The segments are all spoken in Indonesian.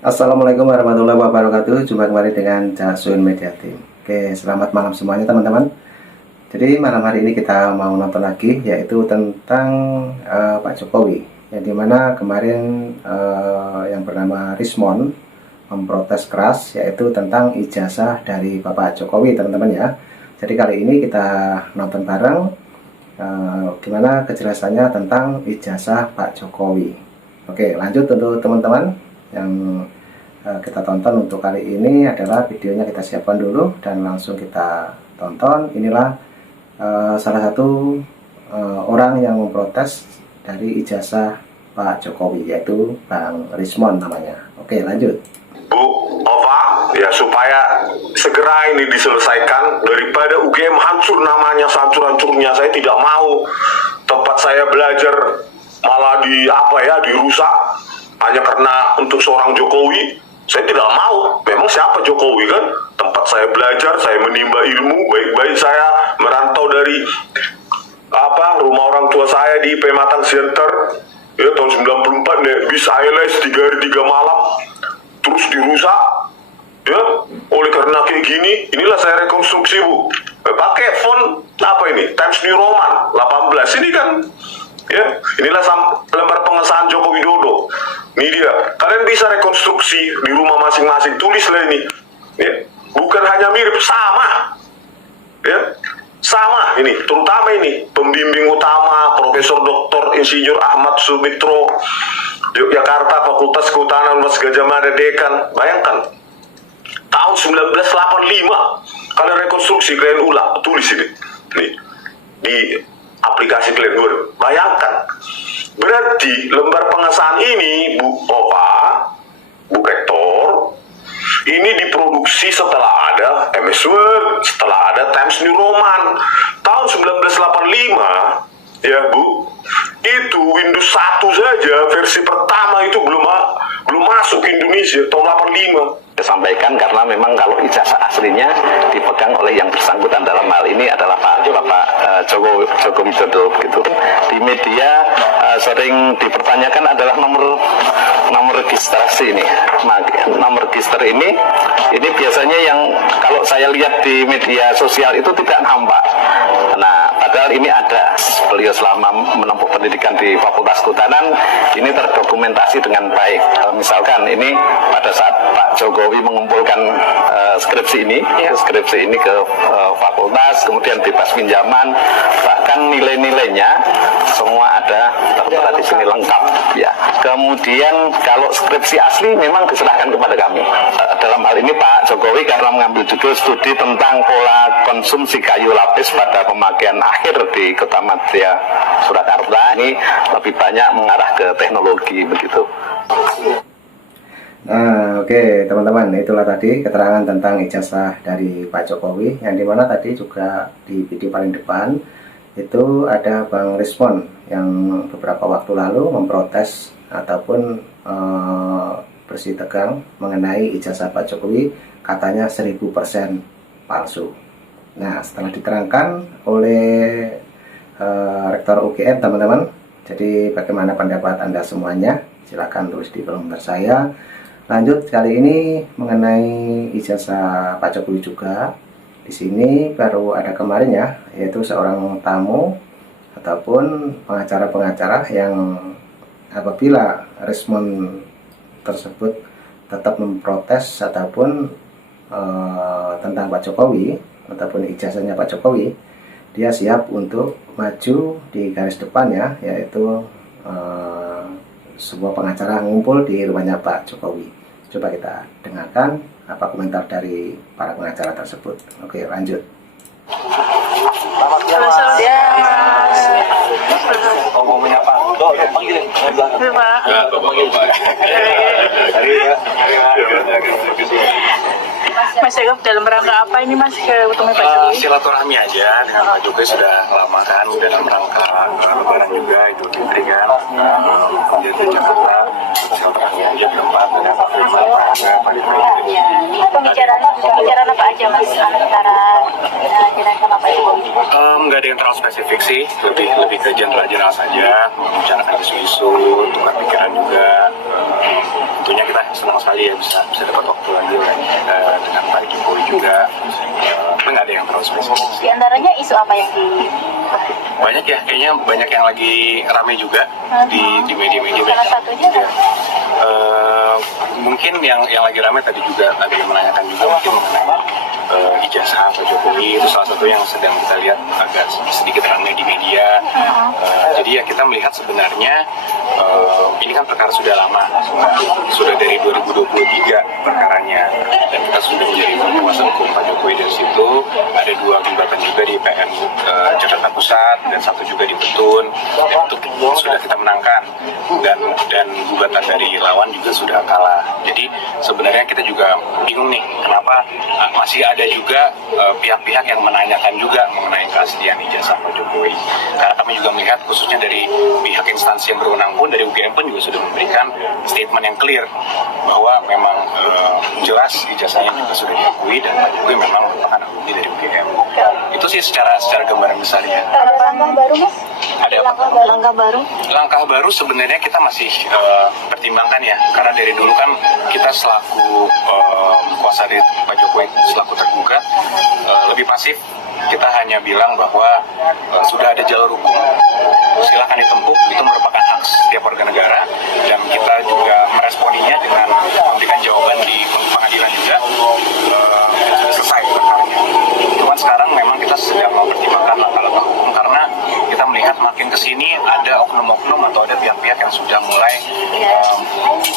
Assalamualaikum warahmatullahi wabarakatuh. Jumpa kembali dengan Jasun Media Team. Oke, selamat malam semuanya teman-teman. Jadi malam hari ini kita mau nonton lagi, yaitu tentang Pak Jokowi. Yang dimana kemarin yang bernama Rismon memprotes keras, yaitu tentang ijazah dari Bapak Jokowi, teman-teman ya. Jadi kali ini kita nonton bareng gimana kejelasannya tentang ijazah Pak Jokowi. Oke, lanjut untuk teman-teman yang kita tonton untuk kali ini adalah videonya kita siapkan dulu dan langsung kita tonton. Inilah salah satu orang yang memprotes dari ijazah Pak Jokowi, yaitu Bang Rismon namanya. Oke, lanjut. Bu Ova, ya supaya segera ini diselesaikan daripada UGM hancur namanya, hancur-hancurnya. Saya tidak mau tempat saya belajar malah dirusak hanya karena untuk seorang Jokowi. Saya tidak mau. Memang siapa Jokowi kan? Tempat saya belajar, saya menimba ilmu, baik-baik saya merantau dari rumah orang tua saya di Pematang Center ya tahun 94 nih, bisa les 3 hari 3 malam terus dirusak ya oleh karena kayak gini. Inilah saya rekonstruksi, Bu, pakai font ini Times New Roman 18 ini kan ya. Inilah lembar pengesahan Joko Widodo. Ini dia, kalian bisa rekonstruksi di rumah masing-masing, tulislah ini ya. Bukan hanya mirip, sama ya, sama ini, terutama ini pembimbing utama Profesor Dr. Insinyur Ahmad Sumitro, Yogyakarta, Fakultas Kehutanan Universitas Gadjah Mada, Dekan. Bayangkan tahun 1985 kalian rekonstruksi, kalian ulang, tulis ini nih di aplikasi kalian. Bayangkan, berarti lembar pengesahan ini, Bu Ova, Bu Rektor, ini diproduksi setelah ada MS Word, setelah ada Times New Roman. Tahun 1985 ya, Bu, itu Windows 1 saja versi pertama itu belum masuk ke Indonesia tahun 85. Saya sampaikan karena memang kalau ijazah aslinya dipegang oleh yang bersangkutan dalam hal ini adalah Bapak Joko Widodo gitu. Di media sering dipertanyakan adalah nomor registrasi ini. Nomor register ini biasanya yang kalau saya lihat di media sosial itu tidak nampak. Nah, padahal ini ada. Beliau selama menempuh pendidikan di Fakultas Kehutanan ini terdokumentasi dengan baik. Misalkan ini pada saat Pak Jokowi mengumpulkan skripsi ini ke fakultas, kemudian bebas pinjaman, bahkan nilai-nilainya semua ada tertera di sini lengkap ya. Kemudian kalau skripsi asli memang diserahkan kepada kami. Dalam hal ini Pak Jokowi karena mengambil judul studi tentang pola konsumsi kayu lapis pada pemakaian akhir di Kota Madya Surakarta, ini lebih banyak mengarah ke teknologi begitu. Nah, oke teman-teman, itulah tadi keterangan tentang ijazah dari Pak Jokowi, yang dimana tadi juga di video paling depan itu ada Bang Rismon yang beberapa waktu lalu memprotes ataupun bersih tegang mengenai ijazah Pak Jokowi, katanya 1000% palsu. Nah, setelah diterangkan oleh Rektor UGM, teman-teman, jadi bagaimana pendapat Anda semuanya? Silahkan tulis di komentar saya. Lanjut kali ini mengenai ijazah Pak Jokowi juga. Di sini baru ada kemarin ya, yaitu seorang tamu ataupun pengacara-pengacara yang apabila respon tersebut tetap memprotes ataupun tentang Pak Jokowi ataupun ijazahnya Pak Jokowi, dia siap untuk maju di garis depan ya, yaitu sebuah pengacara ngumpul di rumahnya Pak Jokowi. Coba kita dengarkan apa komentar dari para pengacara tersebut. Oke, lanjut. Selamat Mas. Ngomongnya Pak. Panggilin. Pak. Ya, panggil Pak. Mas Jacob, dalam rangka apa ini Mas ketemu Pak Jokowi? Silaturahmi aja dengan Pak Jokowi, sudah lama kan dalam rangka lebaran juga itu Fitri kan. Kemudian di Jakarta silaturahmi aja berempat dengan Pak Firman, Pak Jokowi. Pembicaraan apa aja Mas antara jenazah sama Pak Jokowi? Nggak ada yang terlalu spesifik sih, lebih ke general saja, membicarakan isu-isu, tukar pikiran juga. Tentunya kita senang sekali ya bisa dapat waktu lagi dengan Pak Jokowi juga. Nggak ada yang terlalu spesifik sih. Di antaranya isu apa yang Banyak ya, kayaknya banyak yang lagi rame juga di media-media. salah satunya Ya. Mungkin yang lagi rame tadi juga ada yang menanyakan juga mungkin mengenai ijazah Pak Jokowi, itu salah satu yang sedang kita lihat agak sedikit ramai di media. Jadi ya kita melihat sebenarnya ini kan perkara sudah lama, sudah dari 2023 perkaranya, dan kita sudah menjadi kuasa hukum Pak Jokowi. Dari situ ada 2 gugatan juga di PN Jakarta Pusat dan 1 juga di Betun, dan itu sudah kita menangkan, dan gugatan dari lawan juga sudah kalah. Jadi sebenarnya kita juga bingung nih kenapa masih ada juga pihak-pihak yang menanyakan juga mengenai keaslian ijazah Pak Jokowi. Karena kami juga melihat khususnya dari pihak instansi yang berwenang pun, dari UGM pun juga sudah memberikan statement yang clear bahwa memang jelas ijazahnya juga sudah diakui dan Pak Jokowi memang merupakan alumni dari UGM. Itu sih secara gambaran besarnya. ada langkah baru, Mas? Ada apa? Langkah baru? Langkah baru sebenarnya kita masih pertimbangkan ya, karena dari dulu kan kita selaku kuasa dari Pak Jokowi selaku tergugat lebih pasif. Kita hanya bilang bahwa sudah ada jalur hukum, silakan ditempuh, itu merupakan hak setiap warga negara, dan kita juga meresponinya dengan memberikan jawaban di pengadilan juga, dan sudah selesai perkaranya. Cuman sekarang memang kita sedang mempertimbangkan langkah-langkah hukum, karena kita melihat makin kesini ada oknum-oknum atau ada pihak-pihak yang sudah mulai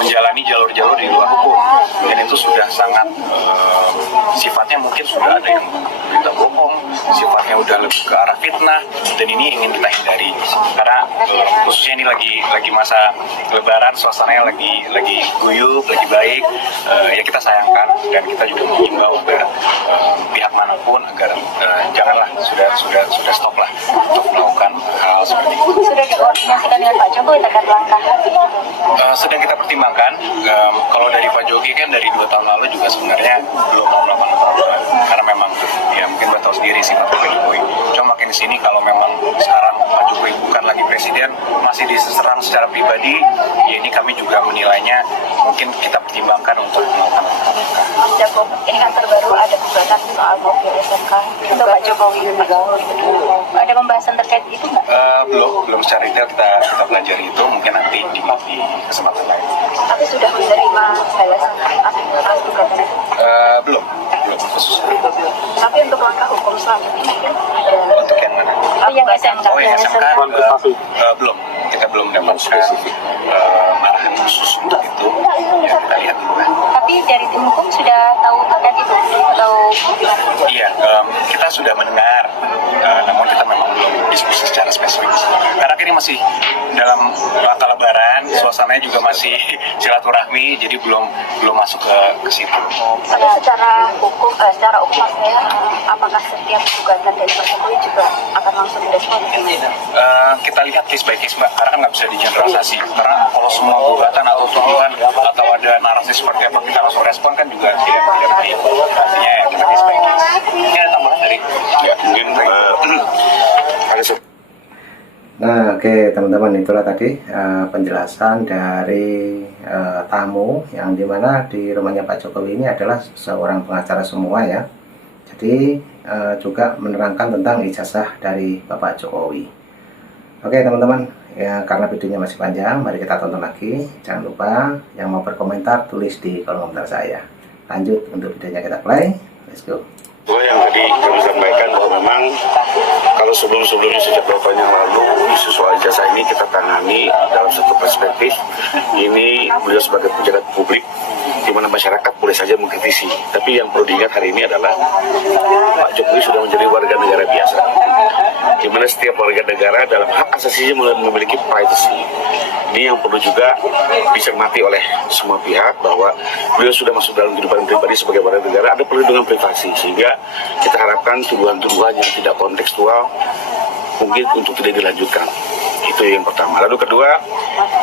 menjalani jalur-jalur di luar hukum, dan itu sudah sangat sifatnya mungkin sudah ada yang berita bohong, sifatnya udah lebih ke arah fitnah, dan ini ingin kita hindari karena khususnya ini lagi masa Lebaran, suasananya lagi guyup, lagi baik, ya kita sayangkan, dan kita juga mengimbau agar pihak manapun agar janganlah sudah stop lah untuk melakukan hal seperti itu. Sudah dikoordinasikan dengan Pak Jokowi terkait langkah? Sedang kita pertimbangkan. Kalau dari Pak Jokowi kan dari 2 tahun lalu juga sebenarnya belum mau melakukan apa-apa, karena memang ya mungkin Bapak tahu sendiri sifat Pak Jokowi. Cuma makin di sini kalau memang sekarang Pak Jokowi bukan lagi presiden, masih diserang secara pribadi, ya ini kami juga menilainya mungkin kita pertimbangkan untuk melakukan langkah-langkah. Ini kan terbaru ada gugatan soal mobil SMK untuk Pak Jokowi. Ada pembahasan terkait itu nggak? Belum secara detail kita pelajari itu, mungkin nanti di kesempatan lain. Tapi sudah menerima balasan atas gugatan itu? Belum khusus. Tapi untuk langkah hukum selanjutnya mungkin ada. Untuk yang mana? Itu yang SMK. Oh, yang SMK belum, kita belum dapat spesifik arahan khusus untuk itu. Ya kita lihat dulu lah. Tapi dari tim hukum sudah tahu terkait itu atau Iya, kita sudah mendengar, namun kita memang belum diskusi secara spesifik. Karena ini masih dalam rangka Lebaran, suasananya juga masih silaturahmi, jadi belum masuk ke situ. tapi secara hukum, secara maksudnya apakah setiap gugatan dari Pak Jokowi juga akan langsung direspon? Kita lihat case by case, Mbak, karena kan nggak bisa digeneralisasi. Karena kalau semua gugatan atau tuduhan atau ada narasi seperti apa kita langsung respon kan juga tidak baik. Artinya ya kita case by case. Ini ada tambahan dari mungkin ada Nah, oke teman-teman, itulah tadi penjelasan dari tamu yang dimana di rumahnya Pak Jokowi ini adalah seorang pengacara semua ya. Jadi juga menerangkan tentang ijazah dari Bapak Jokowi. Oke teman-teman, ya karena videonya masih panjang, mari kita tonton lagi. Jangan lupa yang mau berkomentar tulis di kolom komentar saya. Lanjut untuk videonya kita play. Let's go. Yang tadi kami sampaikan bahwa memang kalau sebelum-sebelumnya sejak beberapa tahun yang lalu isu soal ijazah ini kita tangani dalam satu perspektif, ini beliau sebagai pejabat publik di mana masyarakat boleh saja mengkritisi, tapi yang perlu diingat hari ini adalah Pak Jokowi sudah menjadi warga negara biasa, di mana setiap warga negara dalam hak asasinya memiliki privacy. Ini yang perlu juga dicermati oleh semua pihak, bahwa beliau sudah masuk dalam kehidupan pribadi sebagai warga negara, ada perlindungan privasi, sehingga kita harapkan tuduhan-tuduhan yang tidak kontekstual mungkin untuk tidak dilanjutkan. Itu yang pertama. Lalu kedua,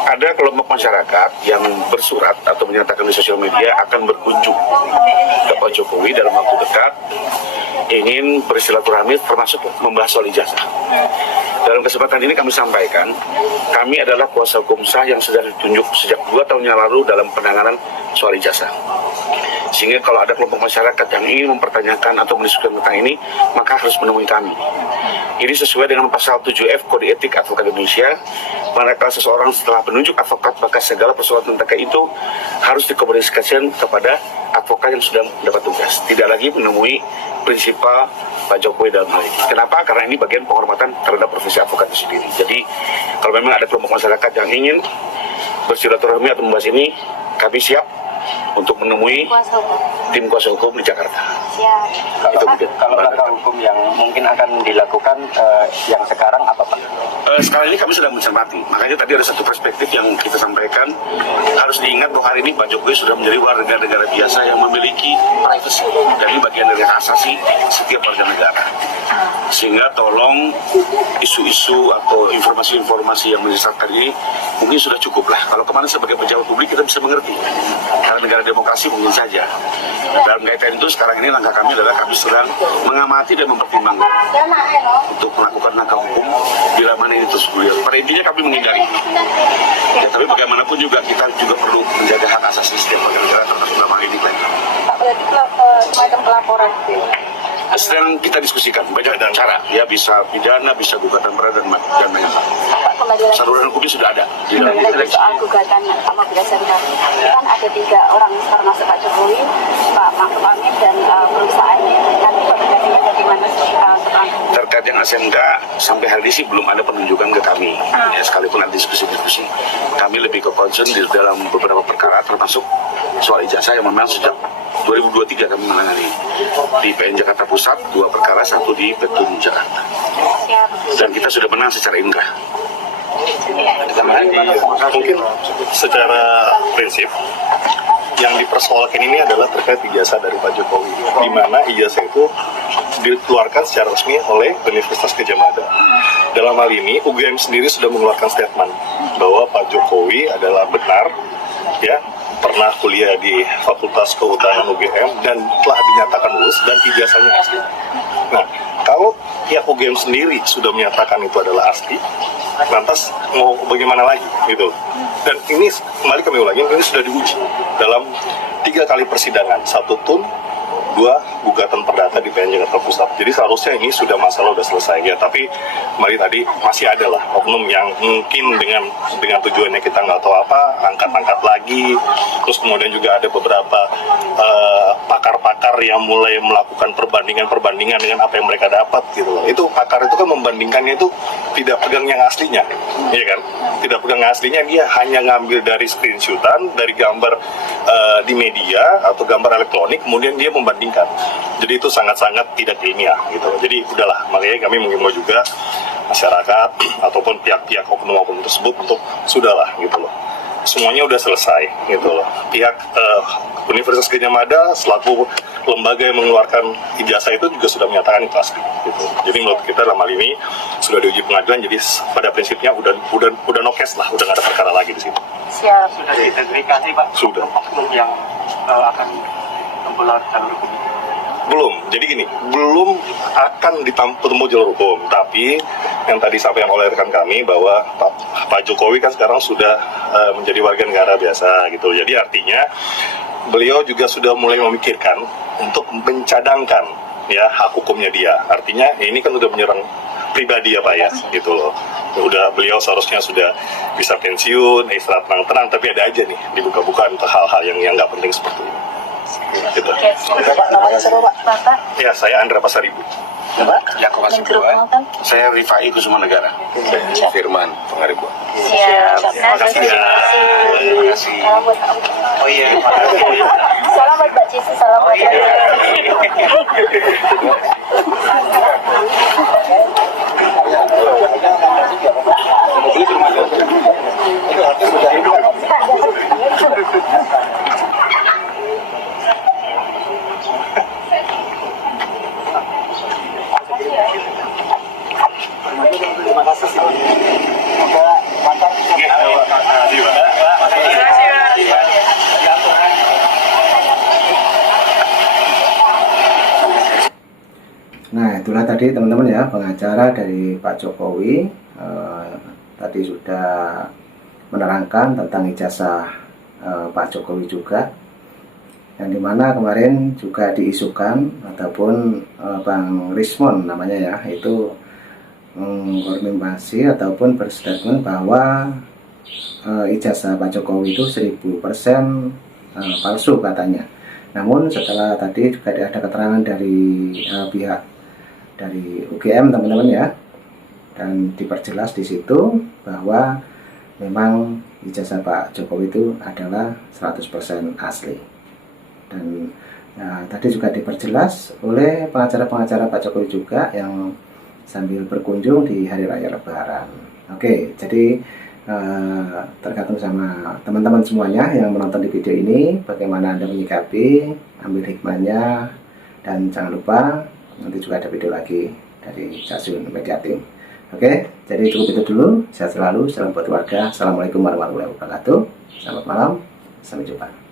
ada kelompok masyarakat yang bersurat atau menyatakan di sosial media akan berkunjung ke Pak Jokowi dalam waktu dekat ingin bersilaturahmi termasuk membahas soal ijazah. Dalam kesempatan ini kami sampaikan, kami adalah kuasa hukum sah yang sudah ditunjuk sejak 2 tahun yang lalu dalam penanganan soal ijazah. Sehingga kalau ada kelompok masyarakat yang ingin mempertanyakan atau mendiskusikan tentang ini, maka harus menemui kami. Ini sesuai dengan pasal 7F Kode Etik Advokat Indonesia, manakala seseorang setelah menunjuk advokat, maka segala persoalan tentang itu harus dikomunikasikan kepada advokat yang sudah mendapat tugas. Tidak lagi menemui prinsipal Pak Jokowi dalam hal ini. Kenapa? Karena ini bagian penghormatan terhadap profesi advokat itu sendiri. Jadi, kalau memang ada kelompok masyarakat yang ingin bersilaturahmi atau membahas ini, kami siap untuk menemui tim kuasa hukum di Jakarta. Siap. Itu mungkin. Kalau langkah hukum yang mungkin akan dilakukan yang sekarang apa Pak? Sekarang ini kami sedang mencermati. Makanya tadi ada satu perspektif yang kita sampaikan. Harus diingat bahwa hari ini Pak Jokowi sudah menjadi warga negara biasa yang memiliki privacy. Dan ini bagian dari hak asasi setiap warga negara. Sehingga tolong isu-isu atau informasi-informasi yang menyesalkan ini mungkin sudah cukup lah. Kalau kemarin sebagai pejabat publik kita bisa mengerti. Karena negara demokrasi mungkin saja. Dalam kaitan itu sekarang ini langkah kami adalah kami sedang mengamati dan mempertimbangkan untuk melakukan langkah hukum bila mana ini terus bergulir. Pada intinya kami menghindari. Ya, tapi bagaimanapun juga kita juga perlu menjaga hak asasi setiap warga negara termasuk dalam hal ini. Pak, berarti semacam pelaporan gitu ya? Sedang kita diskusikan banyak cara, ya bisa pidana, bisa gugatan berat dan banyak hal. Pak, kembali lagi. Saluran hukumnya sudah ada. Di dalam Kembali lagi soal gugatan apabila sengketa. Kan ada 3 orang termasuk Pak Jokowi, Pak Ma'ruf Amin dan perusahaannya. Nanti komunikasinya bagaimana setelah terkait yang SMK sampai hari ini sih belum ada penunjukan ke kami. Ya, sekalipun ada diskusi-diskusi. Kami lebih ke concern di dalam beberapa perkara termasuk soal ijazah yang memang sejak 2023 kami menangani di PN Jakarta Pusat 2 perkara, 1 di Petun Jakarta. Dan kita sudah menang secara inkrah. Mungkin secara prinsip yang dipersoalkan ini adalah terkait ijazah dari Pak Jokowi, di mana ijazah itu dikeluarkan secara resmi oleh Universitas Gadjah Mada. Dalam hal ini UGM sendiri sudah mengeluarkan statement bahwa Pak Jokowi adalah benar, ya, pernah kuliah di Fakultas Kehutanan UGM dan telah dinyatakan lulus dan ijazahnya asli. Nah, kalau pihak UGM sendiri sudah menyatakan itu adalah asli, lantas mau bagaimana lagi gitu. Dan ini kembali kami ulangi, ini sudah diuji dalam 3 kali persidangan, 1 tun, 2 gugatan perdata di PN Jakarta Pusat. Jadi seharusnya ini sudah masalah sudah selesai ya, tapi kembali tadi masih ada lah oknum yang mungkin dengan tujuannya kita nggak tahu apa, angkat-angkat lagi. Terus kemudian juga ada beberapa pakar-pakar yang mulai melakukan perbandingan dengan apa yang mereka dapat gitu loh. Itu pakar itu kan membandingkannya itu tidak pegang yang aslinya, ya kan? Tidak pegang yang aslinya, dia hanya ngambil dari screenshotan, dari gambar di media atau gambar elektronik, kemudian dia membandingkan. Jadi itu sangat-sangat tidak ilmiah gitu. Jadi udahlah, makanya kami mengimbau juga masyarakat ataupun pihak-pihak oknum-oknum tersebut untuk sudahlah gitu loh. Semuanya udah selesai gitu loh. Pihak Universitas Gadjah Mada selaku lembaga yang mengeluarkan ijazah itu juga sudah menyatakan itu asli gitu. Jadi menurut kita dalam hal ini sudah diuji pengadilan, jadi pada prinsipnya udah no case lah, udah nggak ada perkara lagi di situ. Siap. Sudah diidentifikasi Pak? Sudah. Oknum yang akan membelar jalur hukum? Belum, jadi gini, belum akan ditempuh jalur hukum, tapi yang tadi sampaikan oleh rekan kami bahwa Pak Jokowi kan sekarang sudah menjadi warga negara biasa gitu, jadi artinya beliau juga sudah mulai memikirkan untuk mencadangkan ya hak hukumnya dia, artinya ini kan udah menyerang pribadi ya Pak ya, gitu loh. Udah beliau seharusnya sudah bisa pensiun, istirahat tenang-tenang, tapi ada aja nih dibuka-buka untuk hal-hal yang nggak penting seperti ini. Gitu. Bapak namanya siapa Pak? Bapak? Ya, saya Andra Pasaribu. Bapak? Yakob Hasibuan. Saya Rifai Kusuma Negara. Firman Pengaribuan. Siap. Terima kasih. Salam buat Oh iya. salam buat Mbak Cici, salam buat Terima kasih. Semoga mantap. itulah tadi teman-teman ya, pengacara dari Pak Jokowi tadi sudah menerangkan tentang ijazah Pak Jokowi juga, yang dimana kemarin juga diisukan ataupun Bang Rismon namanya ya, itu mengkonfirmasi ataupun berstatement bahwa ijazah Pak Jokowi itu 1000% palsu katanya. Namun setelah tadi juga ada keterangan dari pihak dari UGM teman-teman ya, dan diperjelas di situ bahwa memang ijazah Pak Jokowi itu adalah 100% asli. Dan tadi juga diperjelas oleh pengacara-pengacara Pak Jokowi juga yang sambil berkunjung di Hari Raya Lebaran. Oke, jadi tergantung sama teman-teman semuanya yang menonton di video ini, bagaimana Anda menyikapi, ambil hikmahnya, dan jangan lupa nanti juga ada video lagi dari Jasun Media Team. Oke, jadi cukup itu dulu. Sehat selalu, salam buat warga. Assalamualaikum warahmatullahi wabarakatuh. Selamat malam, sampai jumpa.